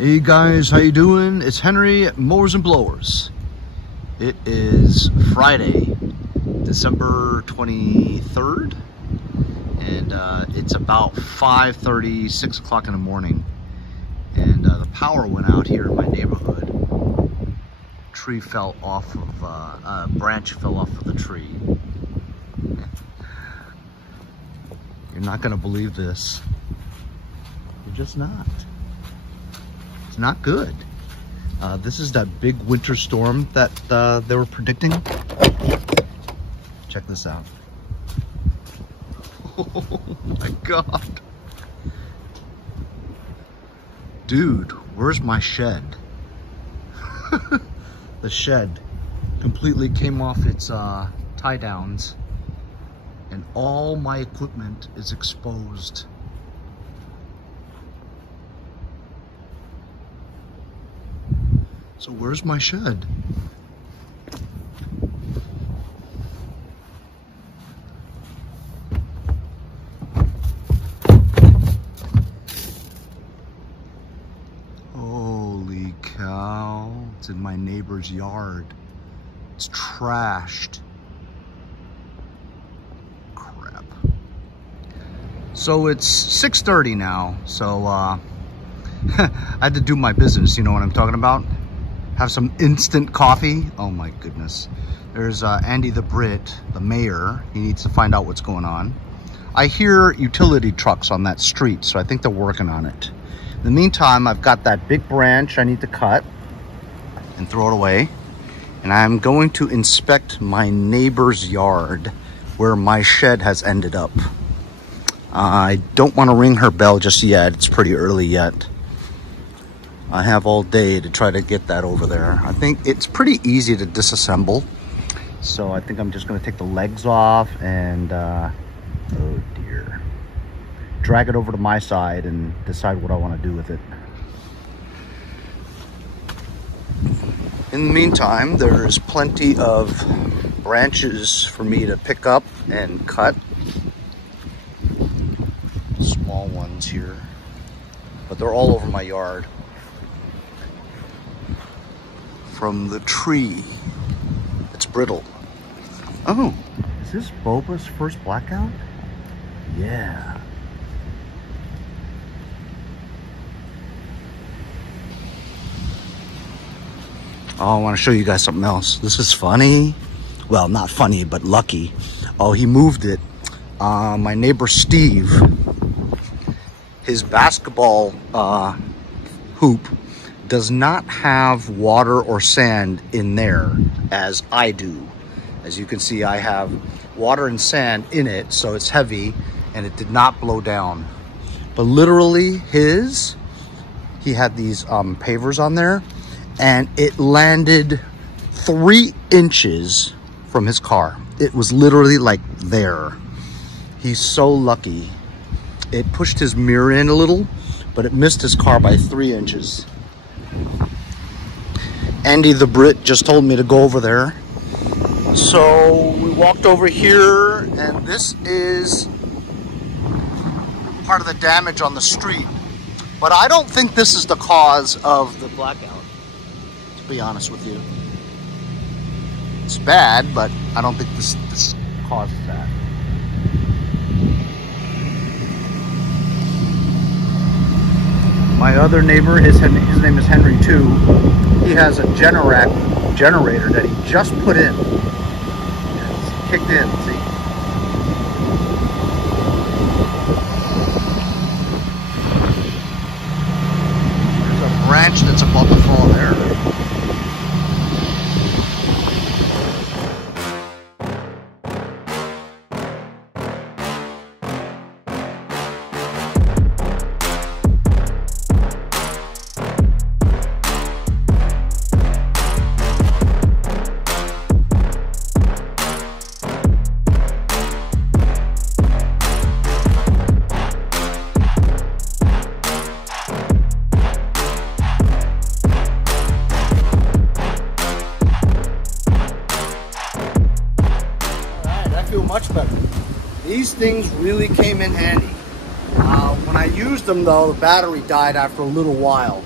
Hey guys, how you doing? It's Henry at Mowers and Blowers. It is Friday, December 23rd, and it's about 5:30, 6 o'clock in the morning, and the power went out here in my neighborhood. Tree fell off of, a branch fell off of the tree. You're not gonna believe this. You're just not. It's not good. This is that big winter storm that they were predicting. Check this out. Oh my God. Dude, where's my shed? The shed completely came off its tie downs and all my equipment is exposed. So where's my shed? Holy cow, it's in my neighbor's yard. It's trashed. Crap. So it's 6:30 now, so I had to do my business, you know what I'm talking about? Have some instant coffee. Oh my goodness. There's Andy the Brit, the mayor. He needs to find out what's going on. I hear utility trucks on that street, so I think they're working on it. In the meantime, I've got that big branch I need to cut and throw it away. And I'm going to inspect my neighbor's yard where my shed has ended up. I don't want to ring her bell just yet. It's pretty early yet. I have all day to try to get that over there. I think it's pretty easy to disassemble. So I think I'm just gonna take the legs off and, oh dear. Drag it over to my side and decide what I wanna do with it. In the meantime, there's plenty of branches for me to pick up and cut. Small ones here, but they're all over my yard. From the tree. It's brittle. Oh, is this Boba's first blackout? Yeah. Oh, I want to show you guys something else. This is funny. Well, not funny, but lucky. Oh, he moved it. My neighbor Steve, his basketball hoop does not have water or sand in there as I do. As you can see, I have water and sand in it, so it's heavy and it did not blow down. But literally he had these pavers on there and it landed 3 inches from his car. It was literally like there. He's so lucky. It pushed his mirror in a little, but it missed his car by 3 inches. Andy the Brit just told me to go over there. So we walked over here, and this is part of the damage on the street. But I don't think this is the cause of the blackout, to be honest with you. It's bad, but I don't think this causes that. My other neighbor, his name is Henry too. He has a generator that he just put in. It's kicked in, see? There's a branch that's about to fall there. Much better. These things really came in handy. When I used them though, the battery died after a little while.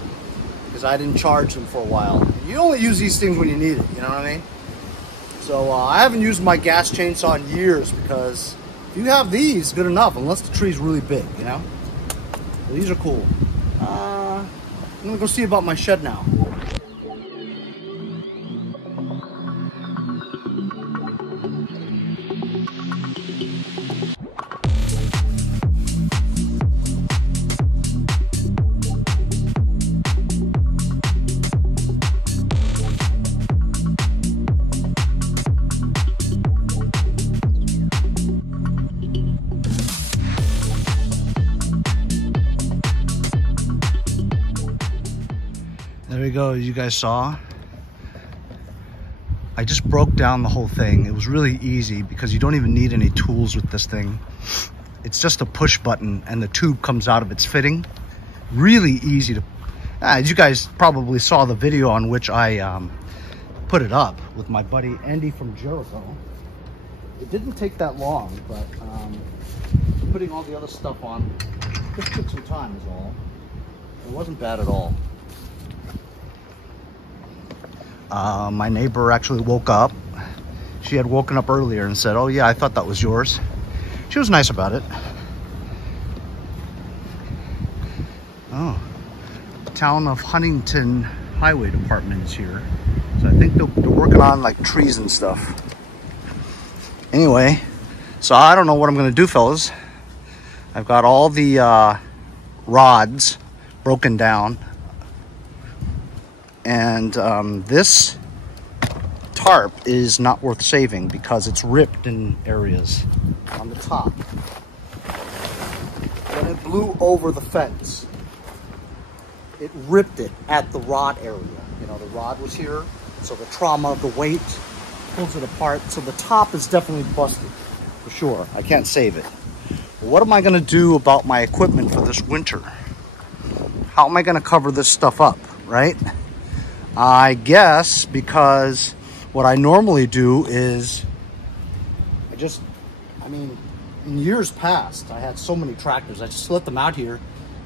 because I didn't charge them for a while. You only use these things when you need it, you know what I mean? So I haven't used my gas chainsaw in years, because if you have these, good enough, unless the tree's really big, you know? So these are cool. I'm gonna go see about my shed now. There we go, you guys saw. I just broke down the whole thing. It was really easy because you don't even need any tools with this thing. It's just a push button and the tube comes out of its fitting. Really easy to, as you guys probably saw the video on which I put it up with my buddy Andy from Jericho. It didn't take that long, but putting all the other stuff on just took some time is all. It wasn't bad at all. My neighbor actually woke up. She had woken up earlier and said, "Oh yeah, I thought that was yours." She was nice about it. Oh, town of Huntington Highway Department is here. So I think they're working on like trees and stuff. Anyway, so I don't know what I'm gonna do, fellas. I've got all the rods broken down. And this tarp is not worth saving because it's ripped in areas on the top. When it blew over the fence, it ripped it at the rod area. You know, the rod was here, so the trauma of the weight pulls it apart. So the top is definitely busted, for sure. I can't save it. But what am I gonna do about my equipment for this winter? How am I gonna cover this stuff up, right? I guess because what I normally do is I mean, in years past, I had so many tractors. I just let them out here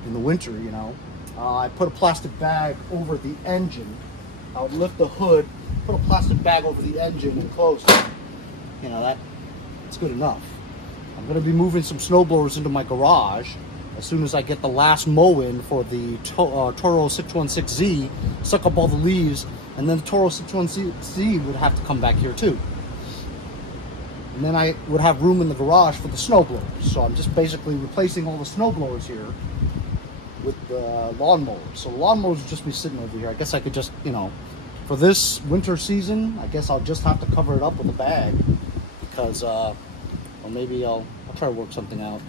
in the winter, you know. I put a plastic bag over the engine. I would lift the hood, put a plastic bag over the engine and close it. You know, that's good enough. I'm going to be moving some snowblowers into my garage as soon as I get the last mow in for the Toro 616Z, suck up all the leaves, and then the Toro 616Z would have to come back here too. And then I would have room in the garage for the snowblowers. So I'm just basically replacing all the snowblowers here with the lawnmowers. So the lawnmowers would just be sitting over here. I guess I could just, you know, for this winter season, I guess I'll just have to cover it up with a bag because, or maybe I'll try to work something out.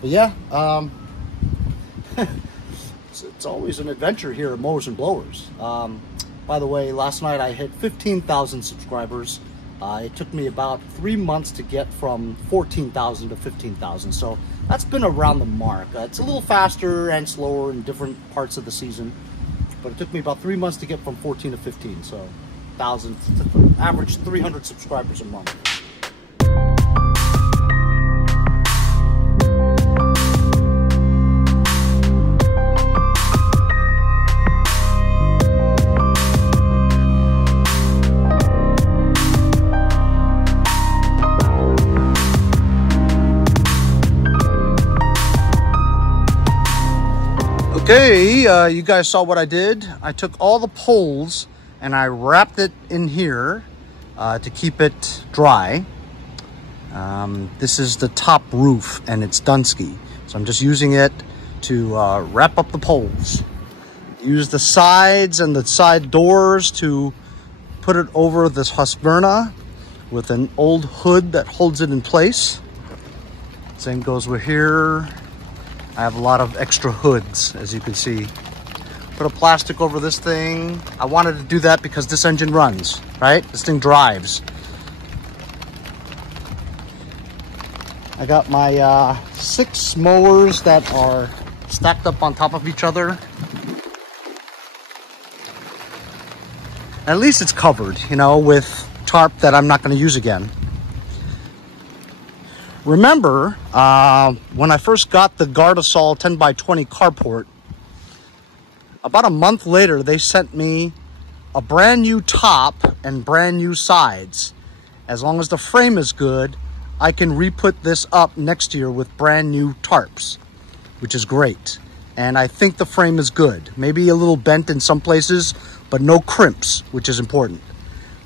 But yeah, it's always an adventure here at Mowers and Blowers. By the way, last night I hit 15,000 subscribers. It took me about 3 months to get from 14,000 to 15,000. So that's been around the mark. It's a little faster and slower in different parts of the season, but it took me about 3 months to get from 14 to 15. So 1,000, average 300 subscribers a month. Okay, you guys saw what I did. I took all the poles and I wrapped it in here to keep it dry. This is the top roof and it's Dunsky. So I'm just using it to wrap up the poles. Use the sides and the side doors to put it over this Husqvarna with an old hood that holds it in place. Same goes with here. I have a lot of extra hoods, as you can see. Put a plastic over this thing. I wanted to do that because this engine runs, right? This thing drives. I got my 6 mowers that are stacked up on top of each other. At least it's covered, you know, with tarp that I'm not going to use again. Remember, when I first got the Gardesol 10x20 Carport, About a month later, they sent me a brand new top and brand new sides. As long as the frame is good, I can re-put this up next year with brand new tarps, which is great. And I think the frame is good. Maybe a little bent in some places, but no crimps, which is important.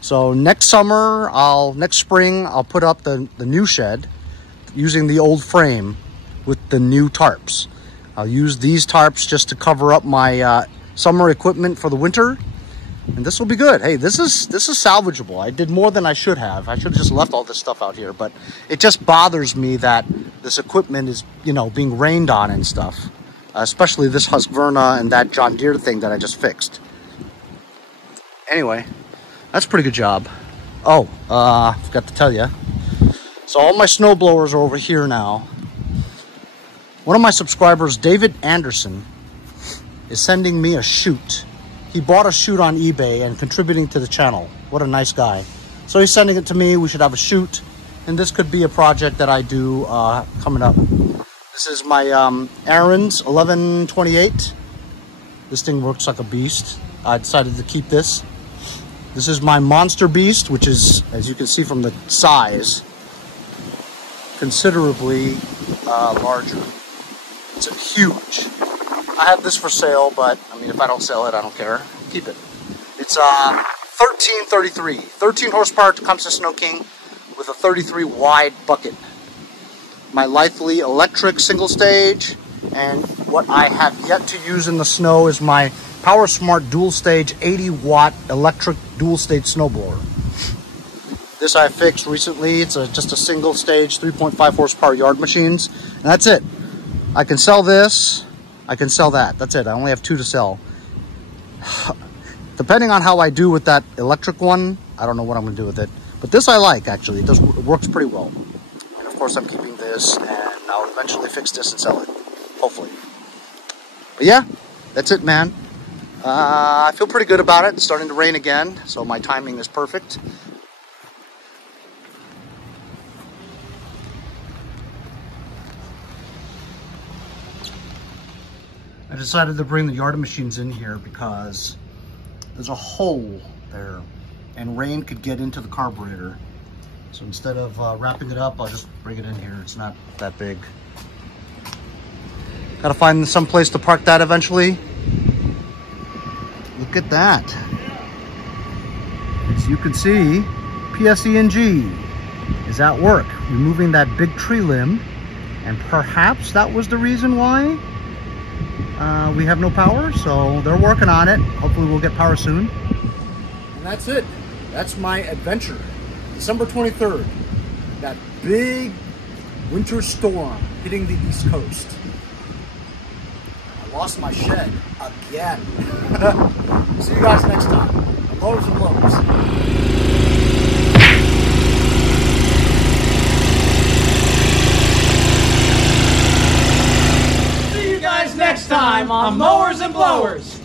So next summer, next spring, I'll put up the new shed using the old frame with the new tarps. I'll use these tarps just to cover up my summer equipment for the winter. And this will be good. Hey, this is salvageable. I did more than I should have. I should have just left all this stuff out here, but it just bothers me that this equipment is, you know, being rained on and stuff. Especially this Husqvarna and that John Deere thing that I just fixed. Anyway, that's a pretty good job. Oh, I forgot to tell you. So all my snow blowers are over here now. One of my subscribers, David Anderson, is sending me a chute. He bought a chute on eBay and contributing to the channel. What a nice guy. So he's sending it to me. We should have a chute. And this could be a project that I do coming up. This is my Aaron's 1128. This thing works like a beast. I decided to keep this. This is my Monster Beast, which is, as you can see from the size, considerably larger. It's huge. I have this for sale, but I mean, if I don't sell it, I don't care. Keep it. It's 1333, 13 horsepower Tecumseh Snow King with a 33 wide bucket. My Lively electric single stage, and what I have yet to use in the snow is my Power Smart dual stage 80 watt electric dual stage snowblower. This I fixed recently. It's just a single stage 3.5 horsepower yard machines, and that's it. I can sell this. I can sell that. That's it. I only have two to sell. Depending on how I do with that electric one, I don't know what I'm going to do with it. But this I like, actually. It works pretty well. And of course, I'm keeping this, and I'll eventually fix this and sell it. Hopefully. But yeah, that's it, man. I feel pretty good about it. It's starting to rain again, so my timing is perfect. I decided to bring the yard machines in here because there's a hole there and rain could get into the carburetor. So instead of wrapping it up, I'll just bring it in here. It's not that big. Gotta find some place to park that eventually. Look at that. As you can see, PSE&G is at work removing that big tree limb, and perhaps that was the reason why we have no power. So they're working on it. Hopefully we'll get power soon. And that's it. That's my adventure. December 23rd. That big winter storm hitting the East Coast. I lost my shed again. See you guys next time. Mowers and Blowers. Next time on Mowers and Blowers.